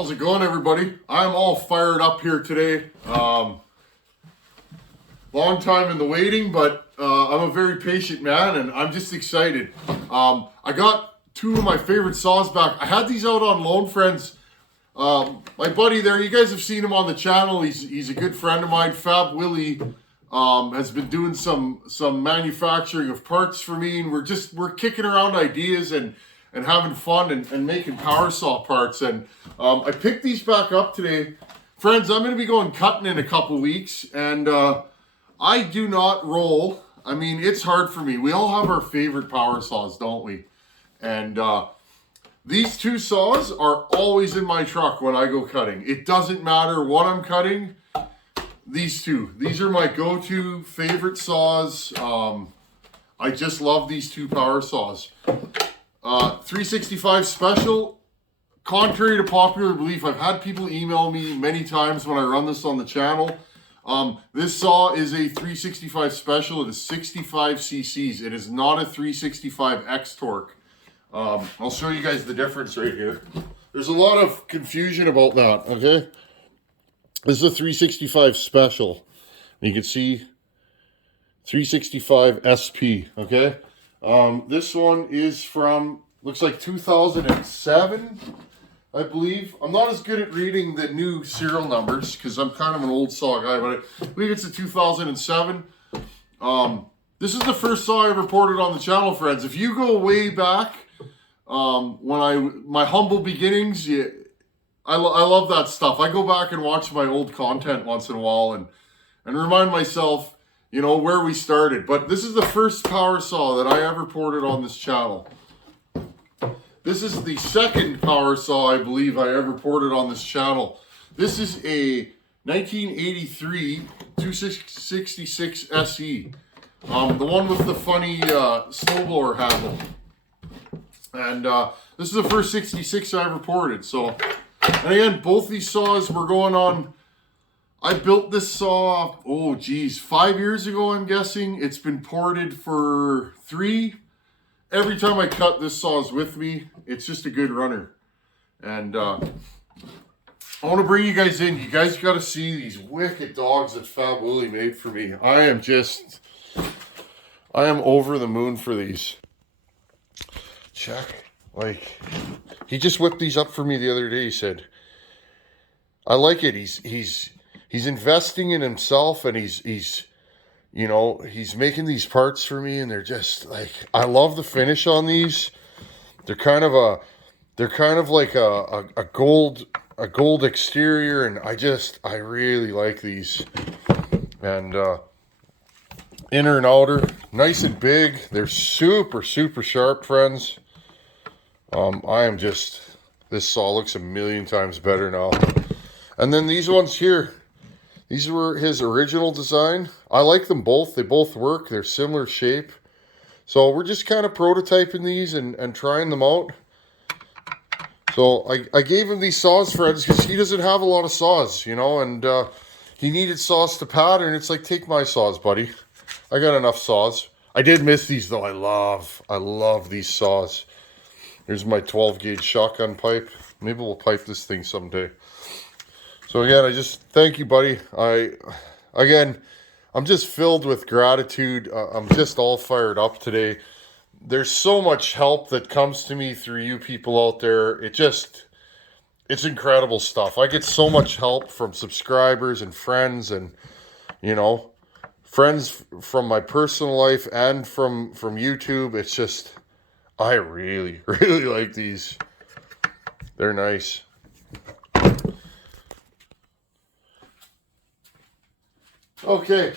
How's it going, everybody? I'm all fired up here today. Long time in the waiting, but I'm a very patient man, and I'm just excited. I got two of my favorite saws back. I had these out on loan, friends. My buddy there, you guys have seen him on the channel. He's a good friend of mine. Fab Willie has been doing some manufacturing of parts for me, and we're kicking around ideas and having fun and making power saw parts. And I picked these back up today. Friends, I'm going to be going cutting in a couple weeks, and I do not roll. I mean, it's hard for me. We all have our favorite power saws, don't we? And these two saws are always in my truck when I go cutting. It doesn't matter what I'm cutting. These two. These are my go-to favorite saws. I just love these two power saws. 365 Special. Contrary to popular belief, I've had people email me many times when I run this on the channel. This saw is a 365 Special. It is 65 cc's. It is not a 365 X torque. I'll show you guys the difference right here. There's a lot of confusion about that, okay? This is a 365 Special. You can see 365 SP, okay? This one is from, looks like 2007, I believe. I'm not as good at reading the new serial numbers because I'm kind of an old saw guy, but I believe it's a 2007. This is the first saw I ever ported on the channel, friends. If you go way back, my humble beginnings, I love that stuff. I go back and watch my old content once in a while and remind myself, you know, where we started. But this is the first power saw that I ever ported on this channel. This is the second power saw I believe I ever ported on this channel. This is a 1983 266 SE. The one with the funny snowblower handle. And this is the first 66 I ever ported. So, and again, both these saws were going on. I built this saw, 5 years ago, I'm guessing. It's been ported for 3. Every time I cut, this saw is with me. It's just a good runner. And I want to bring you guys in. You guys got to see these wicked dogs that Fab Willie made for me. I am over the moon for these. Check. Like, he just whipped these up for me the other day. He said, I like it. He's investing in himself, and he's you know, he's making these parts for me, and they're just like, I love the finish on these. They're kind of like a gold exterior, and I really like these. And inner and outer, nice and big. They're super, super sharp, friends. This saw looks a million times better now. And then these ones here, these were his original design. I like them both. They both work. They're similar shape. So we're just kind of prototyping these and trying them out. So I gave him these saws, friends, because he doesn't have a lot of saws, you know, and he needed saws to pattern. It's like, take my saws, buddy. I got enough saws. I did miss these, though. I love these saws. Here's my 12 gauge shotgun pipe. Maybe we'll pipe this thing someday. So again, I just thank you, buddy. I'm just filled with gratitude. I'm just all fired up today. There's so much help that comes to me through you people out there. It's incredible stuff. I get so much help from subscribers and friends, and, you know, friends from my personal life and from YouTube. It's just, I really, really like these. They're nice. Okay,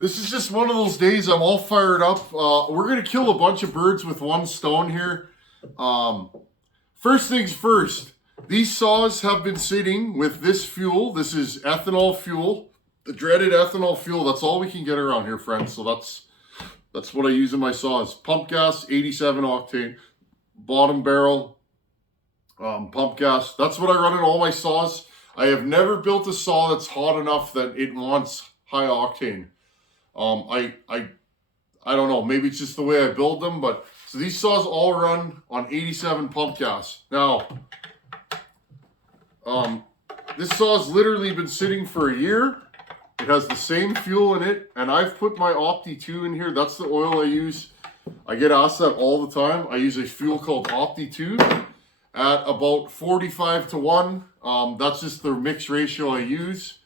this is just one of those days. I'm all fired up. We're going to kill a bunch of birds with one stone here. First things first, these saws have been sitting with this fuel. This is ethanol fuel, the dreaded ethanol fuel. That's all we can get around here, friends. So that's what I use in my saws. Pump gas, 87 octane, bottom barrel, pump gas. That's what I run in all my saws. I have never built a saw that's hot enough that it wants high octane. I don't know, maybe it's just the way I build them, but so these saws all run on 87 pump gas. Now, This saw's literally been sitting for a year. It has the same fuel in it, and I've put my Opti 2 in here. That's the oil I use. I get asked that all the time. I use a fuel called Opti 2 at about 45 to 1. That's just the mix ratio I use.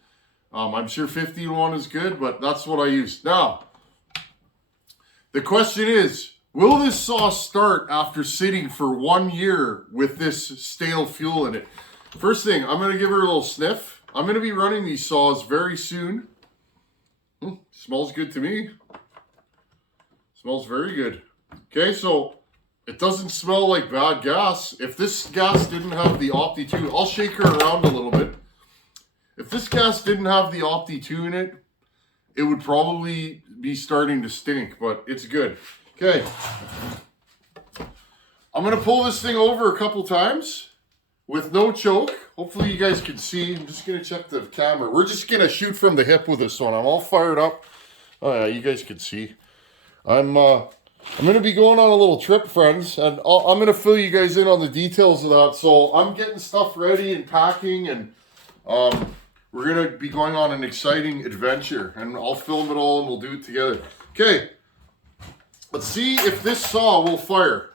I'm sure 50 to 1 is good, but that's what I use. Now, the question is, will this saw start after sitting for 1 year with this stale fuel in it? First thing, I'm going to give her a little sniff. I'm going to be running these saws very soon. Smells good to me. Smells very good. Okay, so it doesn't smell like bad gas. If this gas didn't have the Opti 2, I'll shake her around a little bit. If this gas didn't have the Opti 2 in it, it would probably be starting to stink, but it's good. Okay. I'm going to pull this thing over a couple times with no choke. Hopefully you guys can see. I'm just going to check the camera. We're just going to shoot from the hip with this one. I'm all fired up. Oh yeah, you guys can see. I'm going to be going on a little trip, friends, and I'm going to fill you guys in on the details of that. So I'm getting stuff ready and packing, and we're going to be going on an exciting adventure, and I'll film it all and we'll do it together. Okay, let's see if this saw will fire.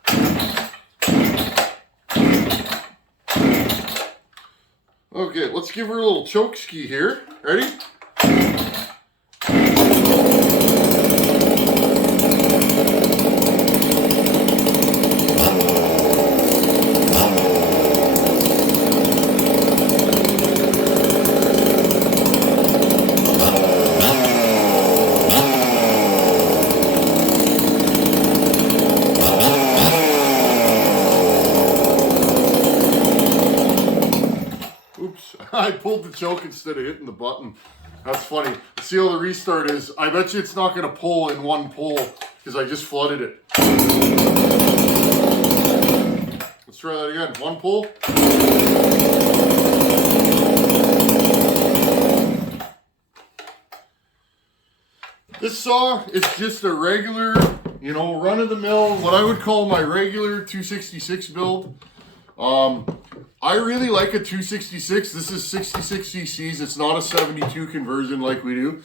Okay, let's give her a little choke ski here. Ready? I pulled the choke instead of hitting the button. That's funny. See how the restart is? I bet you it's not going to pull in one pull because I just flooded it. Let's try that again. One pull. This saw is just a regular, run-of-the-mill, what I would call my regular 266 build. I really like a 266. This is 66 cc's. It's not a 72 conversion like we do.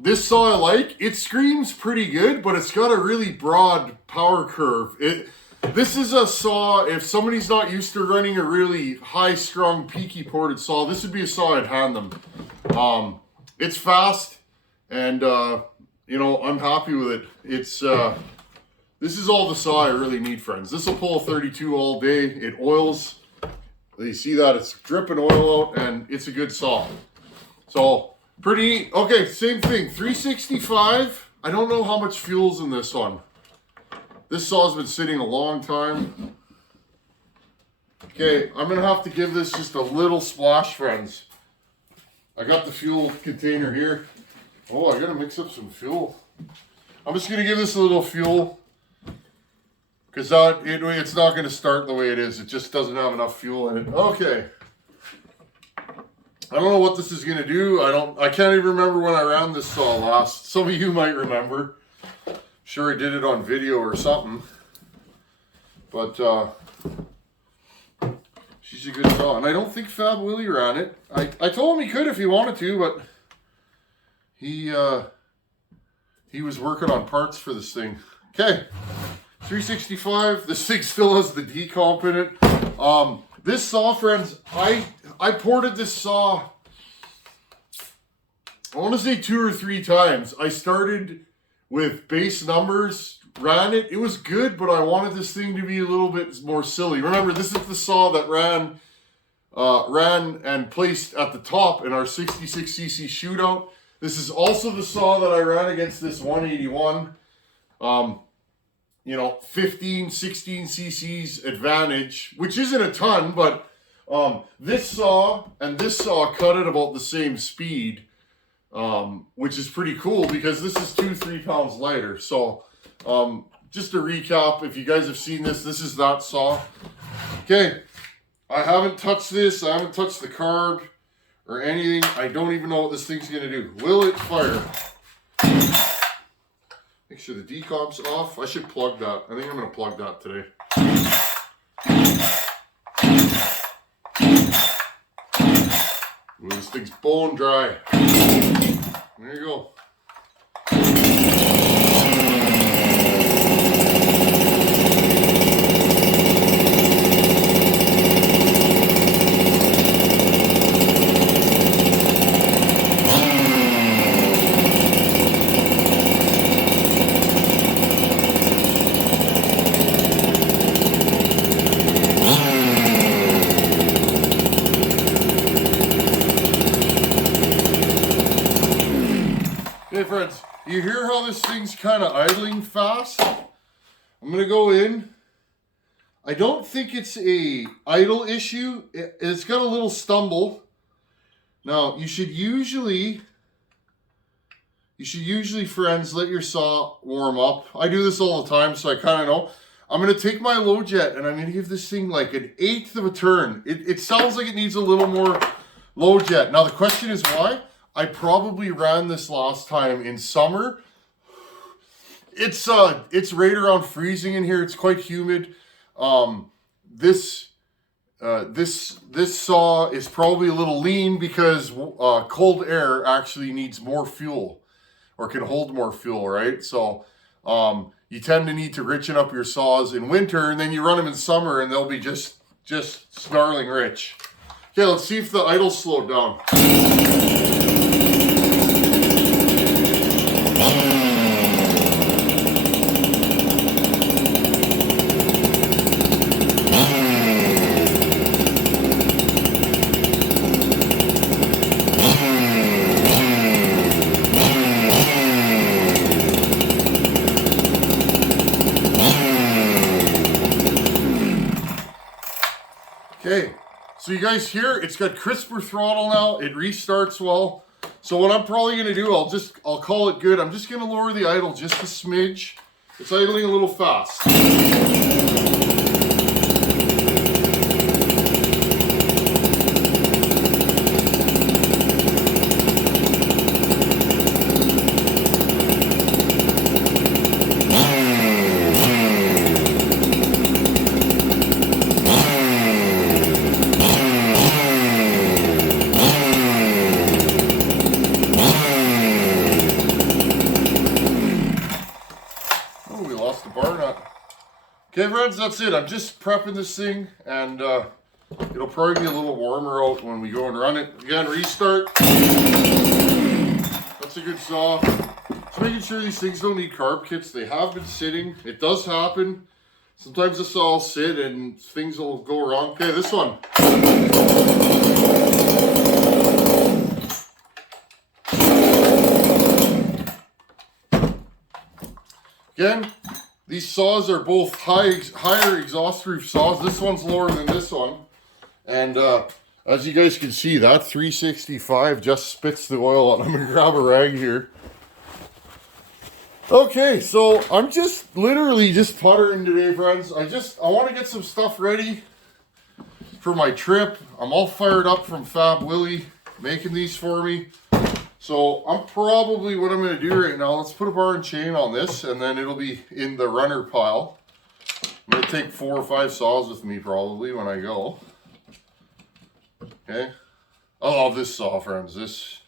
This saw I like. It screams pretty good, but it's got a really broad power curve. This is a saw, if somebody's not used to running a really high-strung, peaky ported saw, this would be a saw I'd hand them. It's fast, and, I'm happy with it. This is all the saw I really need, friends. This will pull a 32 all day. It oils. You see that? It's dripping oil out, and it's a good saw. So, okay, same thing. 365. I don't know how much fuel's in this one. This saw's been sitting a long time. Okay, I'm going to have to give this just a little splash, friends. I got the fuel container here. Oh, I got to mix up some fuel. I'm just going to give this a little fuel. Because it's not going to start the way it is. It just doesn't have enough fuel in it. Okay. I don't know what this is going to do. I can't even remember when I ran this saw last. Some of you might remember. I'm sure I did it on video or something. But she's a good saw. And I don't think Fab Willie ran it. I told him he could if he wanted to, but he was working on parts for this thing. Okay. 365, this thing still has the decomp in it. This saw, friends, I ported this saw, I want to say 2 or 3 times. I started with base numbers, ran it. It was good, but I wanted this thing to be a little bit more silly. Remember, this is the saw that ran and placed at the top in our 66cc shootout. This is also the saw that I ran against this 181. 15, 16 cc's advantage, which isn't a ton, but this saw and this saw cut at about the same speed, which is pretty cool because this is 2-3 pounds lighter. So just to recap, if you guys have seen this, this is that saw. Okay, I haven't touched this. I haven't touched the carb or anything. I don't even know what this thing's going to do. Will it fire? Make sure the decomp's off. I should plug that. I think I'm going to plug that today. Ooh, this thing's bone dry. There you go. Hey friends, you hear how this thing's kind of idling fast? I'm gonna go in. I don't think it's a idle issue. It's got a little stumble. Now you should usually, friends, let your saw warm up. I do this all the time, so I kind of know. I'm gonna take my low jet and I'm gonna give this thing like an 1/8 of a turn. It sounds like it needs a little more low jet. Now the question is why? I probably ran this last time in summer. It's right around freezing in here. It's quite humid. This saw is probably a little lean because cold air actually needs more fuel, or can hold more fuel, right? So you tend to need to richen up your saws in winter, and then you run them in summer, and they'll be just snarling rich. Okay, let's see if the idle's slowed down. Okay, so you guys hear it's got crisper throttle now. It restarts well. So what I'm probably gonna do, I'll call it good. I'm just gonna lower the idle just a smidge. It's idling a little fast. Okay friends, that's it. I'm just prepping this thing, and it'll probably be a little warmer out when we go and run it. Again, restart. That's a good saw. Just making sure these things don't need carb kits. They have been sitting. It does happen. Sometimes the saw will sit and things will go wrong. Okay, this one. Again, these saws are both higher exhaust roof saws. This one's lower than this one. And as you guys can see, that 365 just spits the oil out. I'm going to grab a rag here. Okay, so I'm just literally just puttering today, friends. I want to get some stuff ready for my trip. I'm all fired up from Fab Willie making these for me. So I'm probably, what I'm going to do right now, let's put a bar and chain on this, and then it'll be in the runner pile. I'm going to take 4 or 5 saws with me probably when I go. Okay. I love this saw, friends. This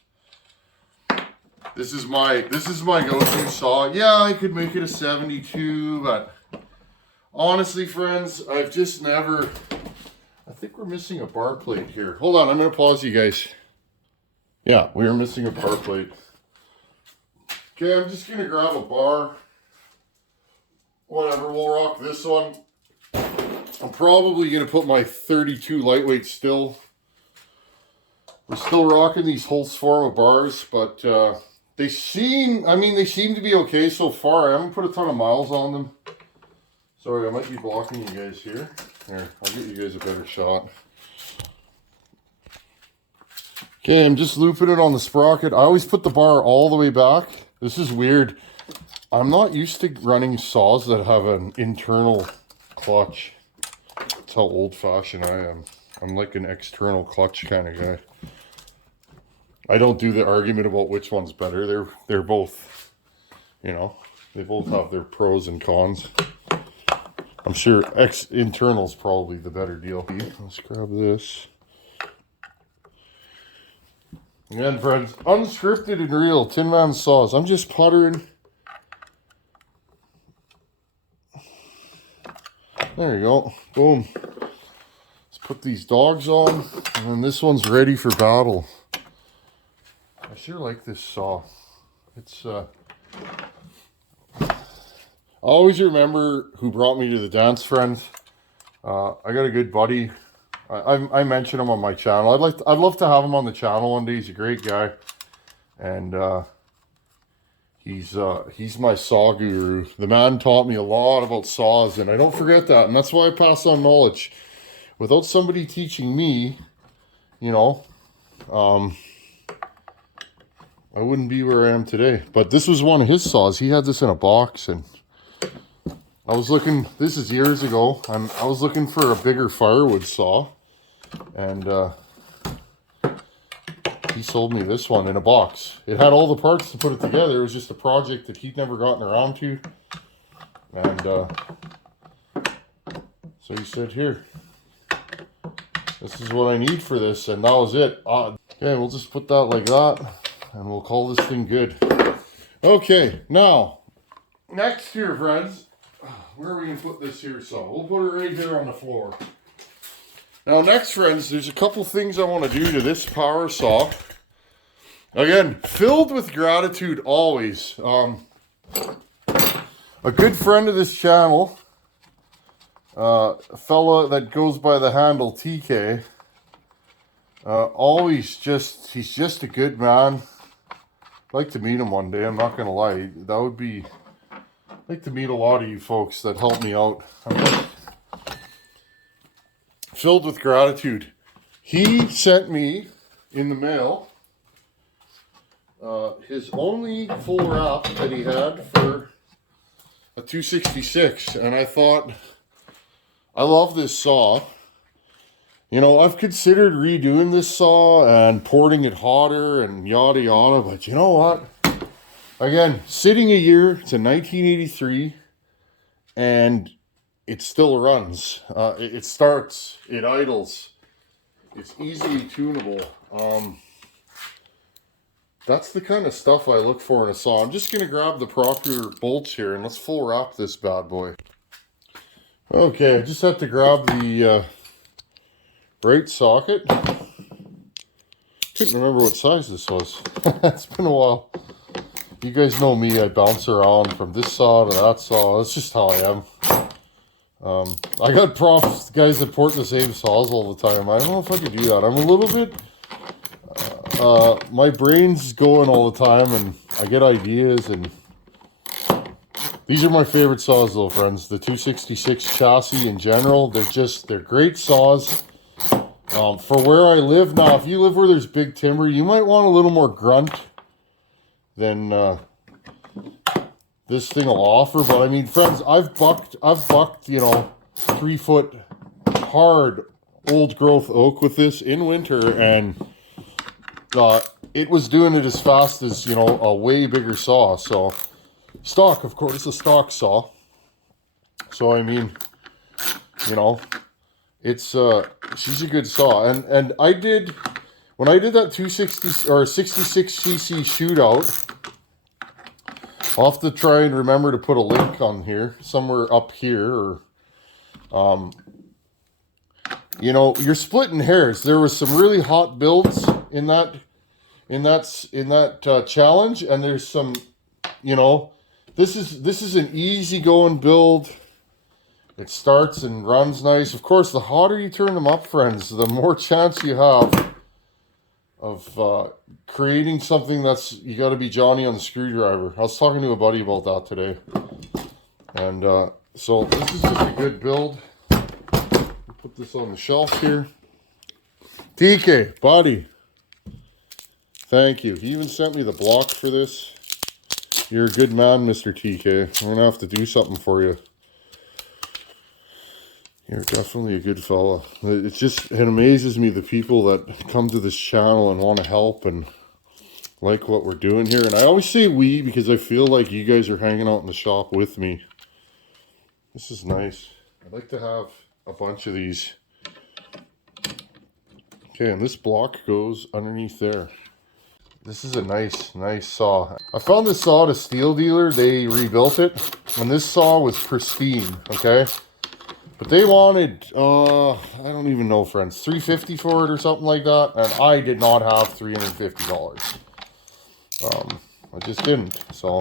is my go-to saw. Yeah, I could make it a 72, but honestly, friends, I've just never, I think we're missing a bar plate here. Hold on, I'm going to pause you guys. Yeah, we are missing a bar plate. Okay, I'm just going to grab a bar. Whatever, we'll rock this one. I'm probably going to put my 32 lightweight still. We're still rocking these Holzforma bars, but they seem to be okay so far. I haven't put a ton of miles on them. Sorry, I might be blocking you guys here. Here, I'll get you guys a better shot. Okay, I'm just looping it on the sprocket. I always put the bar all the way back. This is weird. I'm not used to running saws that have an internal clutch. That's how old-fashioned I am. I'm like an external clutch kind of guy. I don't do the argument about which one's better. They're both, you know, they both have their pros and cons. I'm sure internal's probably the better deal. Let's grab this. Again, friends, unscripted and real Tin Man saws. I'm just puttering. There you go. Boom. Let's put these dogs on. And then this one's ready for battle. I sure like this saw. It's, I always remember who brought me to the dance, friends. I got a good buddy. I mentioned him on my channel. I'd love to have him on the channel one day. He's a great guy. And, he's my saw guru. The man taught me a lot about saws, and I don't forget that. And that's why I pass on knowledge. Without somebody teaching me, you know, I wouldn't be where I am today. But this was one of his saws. He had this in a box, and I was looking, this is years ago, and I was looking for a bigger firewood saw, and he sold me this one in a box. It had all the parts to put it together. It was just a project that he'd never gotten around to. And so he said, here, this is what I need for this. And that was it. Okay, we'll just put that like that, and we'll call this thing good. Okay, now, next here, friends, where are we going to put this here saw? We'll put it right here on the floor. Now, next, friends, there's a couple things I want to do to this power saw. Again, filled with gratitude always. A good friend of this channel, a fella that goes by the handle TK, he's just a good man. I'd like to meet him one day, I'm not going to lie. That would be, I'd like to meet a lot of you folks that help me out. I'm filled with gratitude. He sent me in the mail his only full wrap that he had for a 266, and I thought, I love this saw. You know, I've considered redoing this saw and porting it hotter and yada yada, but you know what? Again, sitting a year to 1983, and it still runs. It starts, it idles, it's easily tunable. That's the kind of stuff I look for in a saw. I'm just going to grab the proper bolts here, and let's full wrap this bad boy. Okay, I just have to grab the right socket. Couldn't remember what size this was. It's been a while. You guys know me, I bounce around from this saw to that saw. That's just how I am. I got guys that port the same saws all the time. I don't know if I could do that. I'm a little bit, my brain's going all the time, and I get ideas, and these are my favorite saws though, friends. The 266 chassis in general, they're great saws. For where I live now, if you live where there's big timber, you might want a little more grunt than this thing will offer. But I mean, friends, I've bucked, you know, 3 foot hard old growth oak with this in winter, and it was doing it as fast as, you know, a way bigger saw. So stock, of course, a stock saw. So I mean, you know, it's she's a good saw. And I did, when I did that 260 or 66cc shootout, I'll have to try and remember to put a link on here, somewhere up here, or you know, you're splitting hairs. There was some really hot builds in that challenge, and there's some, you know, this is an easy going build. It starts and runs nice. Of course, the hotter you turn them up, friends, the more chance you have of creating something that's, you got to be Johnny on the screwdriver. I was talking to a buddy about that today, and so this is just a good build. Put this on the shelf here. TK, buddy, thank you. He even sent me the block for this. You're a good man, Mr. TK. I'm gonna have to do something for you. You're definitely a good fella. It amazes me, the people that come to this channel and want to help and like what we're doing here. And I always say we because I feel like you guys are hanging out in the shop with me. This is nice. I'd like to have a bunch of these. Okay, and this block goes underneath there. This is a nice saw. I found this saw at a steel dealer. They rebuilt it, and this saw was pristine, okay? But they wanted, I don't even know, friends, $350 for it or something like that, and I did not have $350. I just didn't, so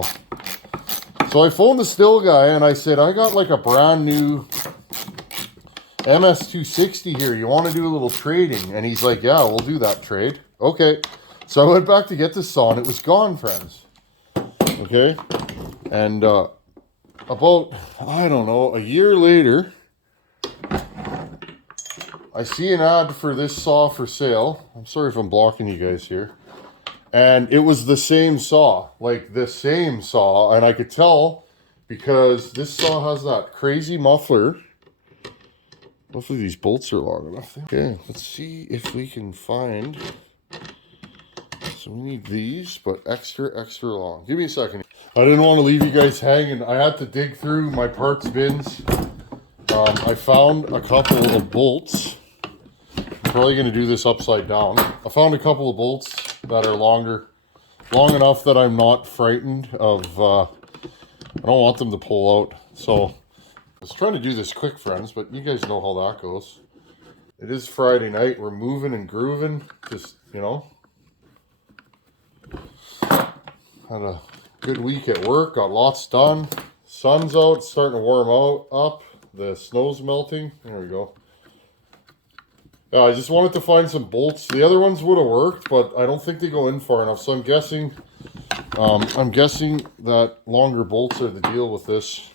I phoned the still guy, and I said, I got like a brand new MS260 here. You want to do a little trading? And he's like, yeah, we'll do that trade. Okay. So I went back to get this saw, and it was gone, friends. Okay. And about, I don't know, a year later, I see an ad for this saw for sale. I'm sorry if I'm blocking you guys here. And it was the same saw, like the same saw. And I could tell because this saw has that crazy muffler. Hopefully these bolts are long enough. Okay, let's see if we can find. So we need these, but extra long. Give me a second. I didn't want to leave you guys hanging. I had to dig through my parts bins. I found a couple of bolts. I'm probably going to do this upside down. I found a couple of bolts that are long enough that I'm not frightened of. I don't want them to pull out. So I was trying to do this quick, friends, but you guys know how that goes. It is Friday night. We're moving and grooving. Just, you know. Had a good week at work. Got lots done. Sun's out. It's starting to warm up. The snow's melting. There we go. Yeah, I just wanted to find some bolts. The other ones would have worked, but I don't think they go in far enough. So I'm guessing that longer bolts are the deal with this.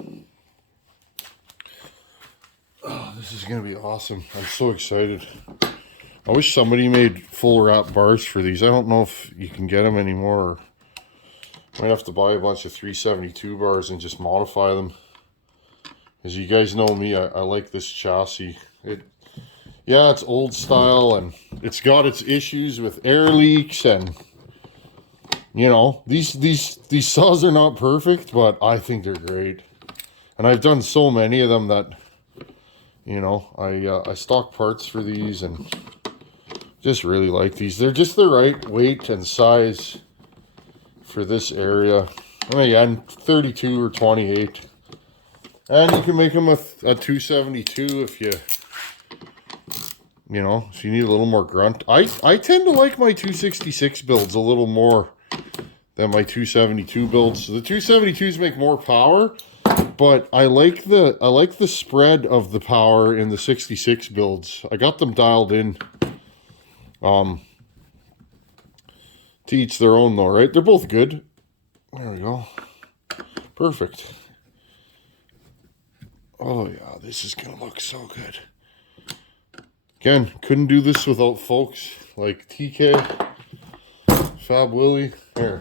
Oh, this is going to be awesome. I'm so excited. I wish somebody made full wrap bars for these. I don't know if you can get them anymore. Or might have to buy a bunch of 372 bars and just modify them. As you guys know me, I like this chassis. Yeah, it's old style and it's got its issues with air leaks and, you know, these saws are not perfect, but I think they're great. And I've done so many of them that, you know, I stock parts for these and just really like these. They're just the right weight and size for this area. And again, 32 or 28. And you can make them with a 272 if you know, if you need a little more grunt. I tend to like my 266 builds a little more than my 272 builds. So the 272s make more power, but I like the spread of the power in the 66 builds. I got them dialed in. To each their own though, right? They're both good. There we go. Perfect. Oh yeah, this is gonna look so good. Again, couldn't do this without folks like TK, Fab Willie. Here,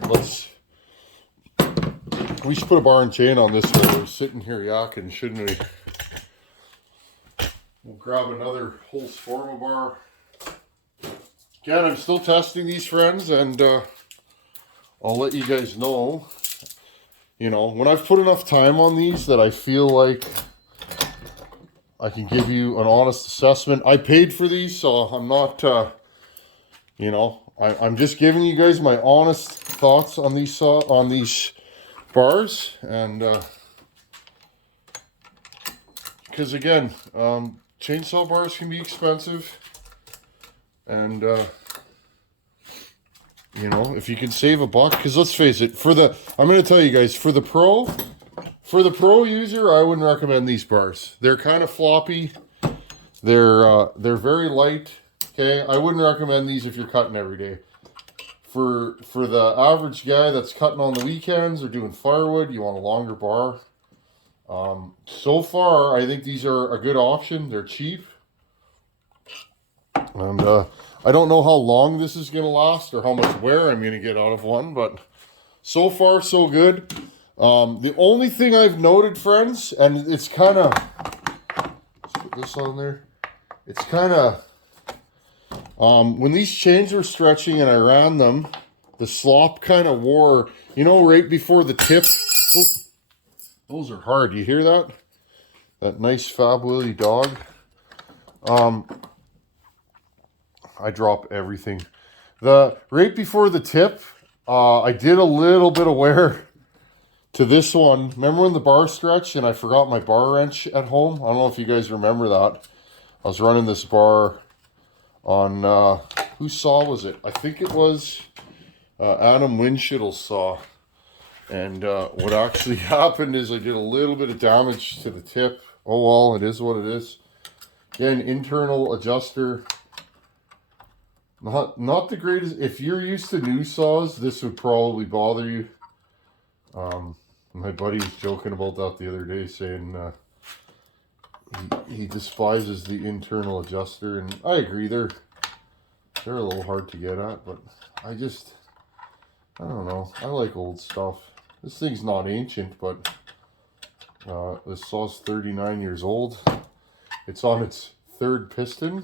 we should put a bar and chain on this while we're sitting here yakking, shouldn't we? We'll grab another Holzforma bar. Again, I'm still testing these, friends, and I'll let you guys know, you know, when I've put enough time on these that I feel like I can give you an honest assessment. I paid for these, so I'm not, you know, I'm just giving you guys my honest thoughts on these bars, and because again, chainsaw bars can be expensive, and you know, if you can save a buck, because let's face it, I'm going to tell you guys, for the pro user, I wouldn't recommend these bars. They're kind of floppy. They're very light. Okay, I wouldn't recommend these if you're cutting every day. For the average guy that's cutting on the weekends or doing firewood, you want a longer bar. So far, I think these are a good option. They're cheap. And I don't know how long this is going to last or how much wear I'm going to get out of one, but so far, so good. The only thing I've noted, friends, and it's kind of, let's put this on there. It's kind of, when these chains were stretching and I ran them, the slop kind of wore, you know, right before the tip. Oh, those are hard. You hear that? That nice Fab Willie dog. I drop everything. Right before the tip, I did a little bit of wear to this one. Remember when the bar stretched and I forgot my bar wrench at home? I don't know if you guys remember that. I was running this bar on, whose saw was it? I think it was Adam Winshittle's saw. And what actually happened is I did a little bit of damage to the tip. Oh well, it is what it is. Again, internal adjuster. Not the greatest. If you're used to new saws, this would probably bother you. My buddy was joking about that the other day, saying he despises the internal adjuster, and I agree. They're a little hard to get at, but I don't know. I like old stuff. This thing's not ancient, but this saw's 39 years old. It's on its third piston,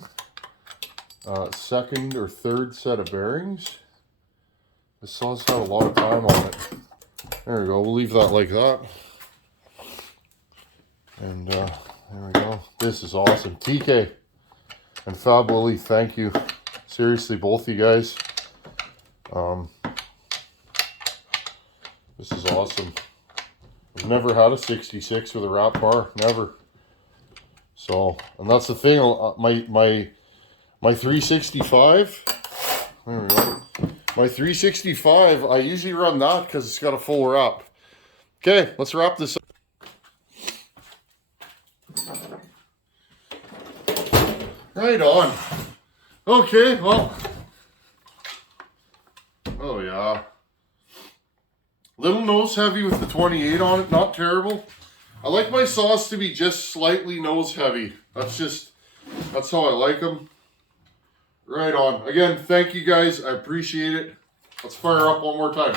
second or third set of bearings. This saw's had a lot of time on it. There we go. We'll leave that like that. And there we go. This is awesome. TK and Fab Willie, thank you. Seriously, both of you guys. This is awesome. I've never had a 66 with a wrap bar. Never. So, and that's the thing. My 365. There we go. My 365, I usually run that because it's got a full wrap. Okay, let's wrap this up. Right on. Okay, well. Oh, yeah. Little nose heavy with the 28 on it. Not terrible. I like my saws to be just slightly nose heavy. That's how I like them. Right on. Again, thank you guys. I appreciate it. Let's fire up one more time.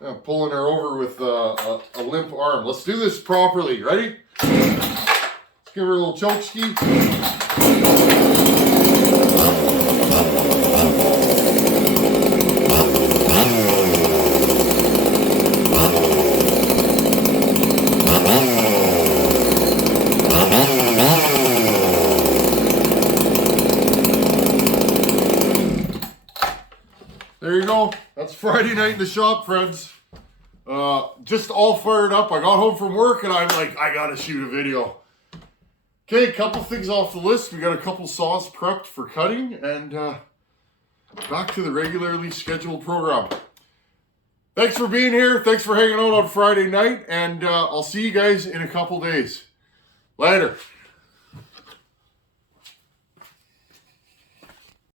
I'm pulling her over with a limp arm. Let's do this properly. Ready? Let's give her a little choke ski. There you go. That's Friday night in the shop, friends. Just all fired up. I got home from work and I'm like, I gotta shoot a video. Okay, a couple things off the list. We got a couple saws prepped for cutting and back to the regularly scheduled program. Thanks for being here. Thanks for hanging out on Friday night, and I'll see you guys in a couple days. Later.